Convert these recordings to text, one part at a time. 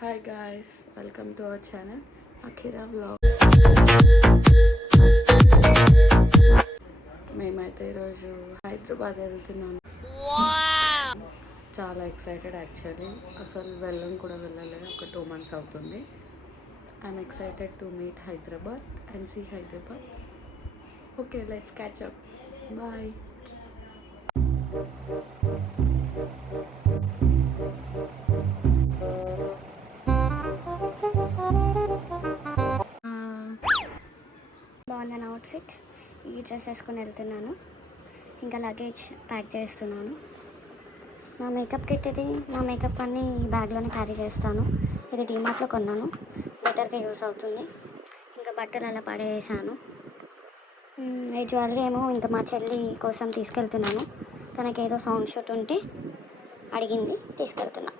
Hi guys, welcome to our channel Akira vlog. మేమైతే ఈరోజు హైదరాబాద్ వెళ్తున్నాము. చాలా ఎక్సైటెడ్ యాక్చువల్లీ. అసలు కూడా వెళ్ళలేదు, ఒక 2 months అవుతుంది. I'm excited to meet Hyderabad and see Hyderabad. Okay, let's catch up. Bye. బాగుందని అవుట్ఫిట్, ఈ డ్రెస్ వేసుకొని వెళ్తున్నాను. ఇంకా లగేజ్ ప్యాక్ చేస్తున్నాను. నా మేకప్ కిట్ ఇది. నా మేకప్ అన్నీ ఈ బ్యాగ్లోనే క్యారీ చేస్తాను. ఇది డీమార్ట్లో కొన్నాను, బెటర్గా యూస్ అవుతుంది. ఇంకా బట్టలు అలా పడేసాను. ఈ జ్యువెలరీ ఏమో ఇంకా మా చెల్లి కోసం తీసుకెళ్తున్నాను. తనకి ఏదో సాంగ్ షూట్ ఉంటే అడిగింది, తీసుకెళ్తున్నా.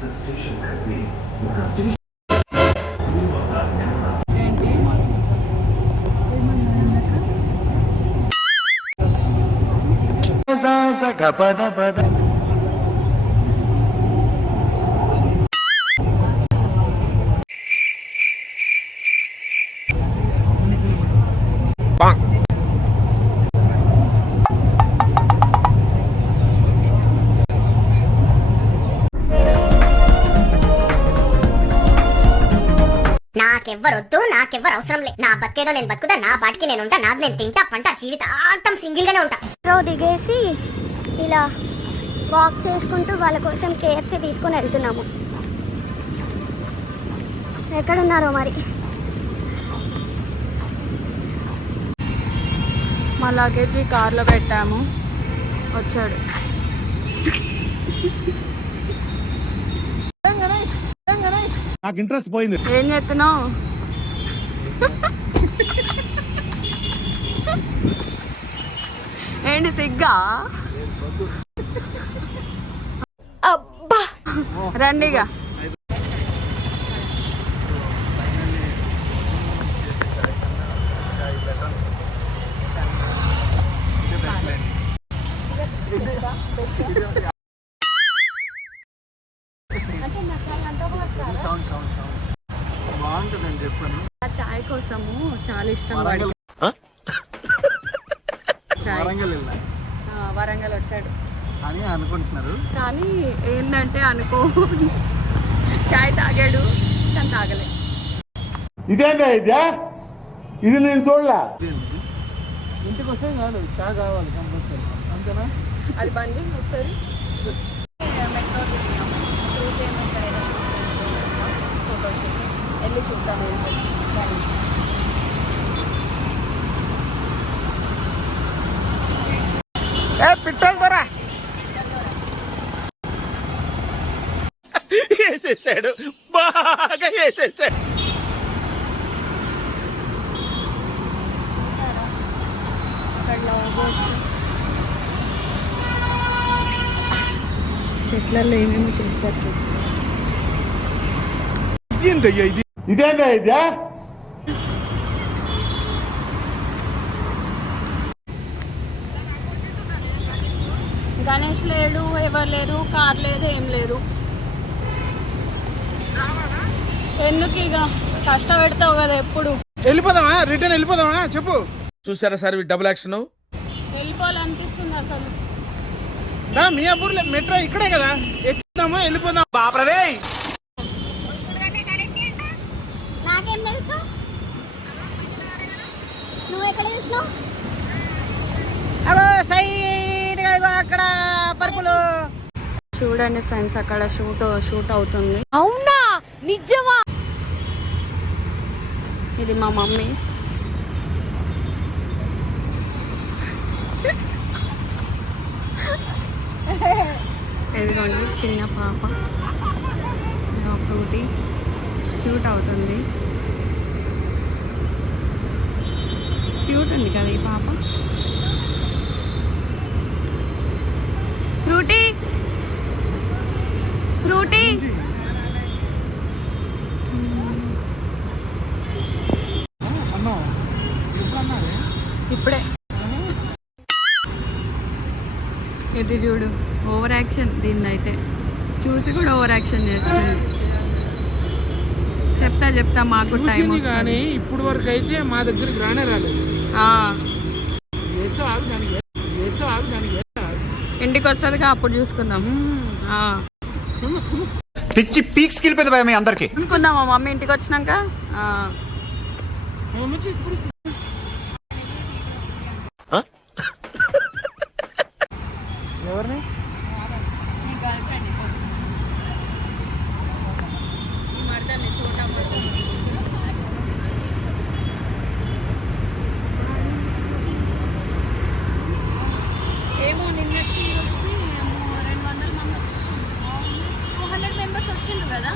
The station could be. నాకెవ్వరొద్దు, నాకెవ్వరు అవసరం లే. నా బతికేదో నేను బతుకుతా, నా పాటికి నేను ఉంటా, నాది నేను తింటా, పంట జీవితాంతం సింగిల్ గానే ఉంటా. దిగేసి ఇలా వాక్ చేసుకుంటూ వాళ్ళ కోసం KFC తీసుకొని వెళ్తున్నాము. ఎక్కడున్నారో మరి. మా లగేజ్ కార్లో పెట్టాము, వచ్చాడు. నాకు ఇంట్రెస్ట్ పోయింది. ఏం చేస్తున్నావు? ఏంటి సిగ్గా? అబ్బా, రండిగా. బాగుంటుందని చెప్పాను. చాయ్ కోసము చాలా ఇష్టం వాడికి. వరంగల్ వచ్చాడు అని అనుకుంటున్నారు, కానీ ఏంటంటే అనుకో, చాయ్ తాగాడు కానీ తాగలే. ఇదేందా ఇది నేను చూడలే. ఇంటికి వస్తే కాదు, చా కావాలి కంపల్సరీ, అంతేనా? అది బంద్ చేయి ఒకసారి. వెళ్ళి చూద్దాం. పిట్టలు దొరా వేసేసాడు, బాగా వేసేసాడు. చెట్లలో ఏమేమి చేస్తారు ఫ్రెండ్స్. ఇదేందా ఇదే? గణేష్ లేడు, ఎవరు లేరు, కార్ లేదు, ఏం లేదు. ఎందుకు ఇక కష్టపెడతావు కదా ఎప్పుడు. వెళ్ళిపోదామా? రిటర్న్ వెళ్ళిపోదామా? చెప్పు. చూసారా సార్ డబుల్ యాక్షన్? వెళ్ళిపోవాలనిపిస్తుంది అసలు. మియాపూర్ మెట్రో ఇక్కడే కదా, ఎక్కుదామా వెళ్ళిపోదాం. బాప్రదే నాకేం తెలుసు, నువ్వు ఎక్కడ చూసినావు? అగో సైడ్ అక్కడ పరుపులు చూడండి ఫ్రెండ్స్, అక్కడ షూట్ అవుతుంది. అవునా నిజమా? ఇది మా మమ్మీ. ఇదిగోండి చిన్న పాప ఫ్రూటీ షూట్ అవుతుంది. క్యూట్ ఉంది కదా ఈ పాప. ఫ్రూటీ ఫ్రూటీ ఇప్పుడే. ఇది చూడు ఓవర్ యాక్షన్, దీన్నైతే చూసి కూడా ఓవర్ యాక్షన్ చేస్తుంది. చెప్తా మాకు టైం కానీ ఇప్పుడు వరకు అయితే మా దగ్గరికి రానే రాలేదు. ఇంటికి వస్తుందిగా, అప్పుడు చూసుకుందాం. పిచ్చి పీక్స్ కిలిపోయింది మీ అందరికి. చూసుకుందాం మా మమ్మీ ఇంటికి వచ్చినాక. ఎవరిని ఏమో నిన్నటి రోజుకి 200 మంది వచ్చేసిండ్రు. 200 మెంబర్స్ వచ్చిండ్రు కదా.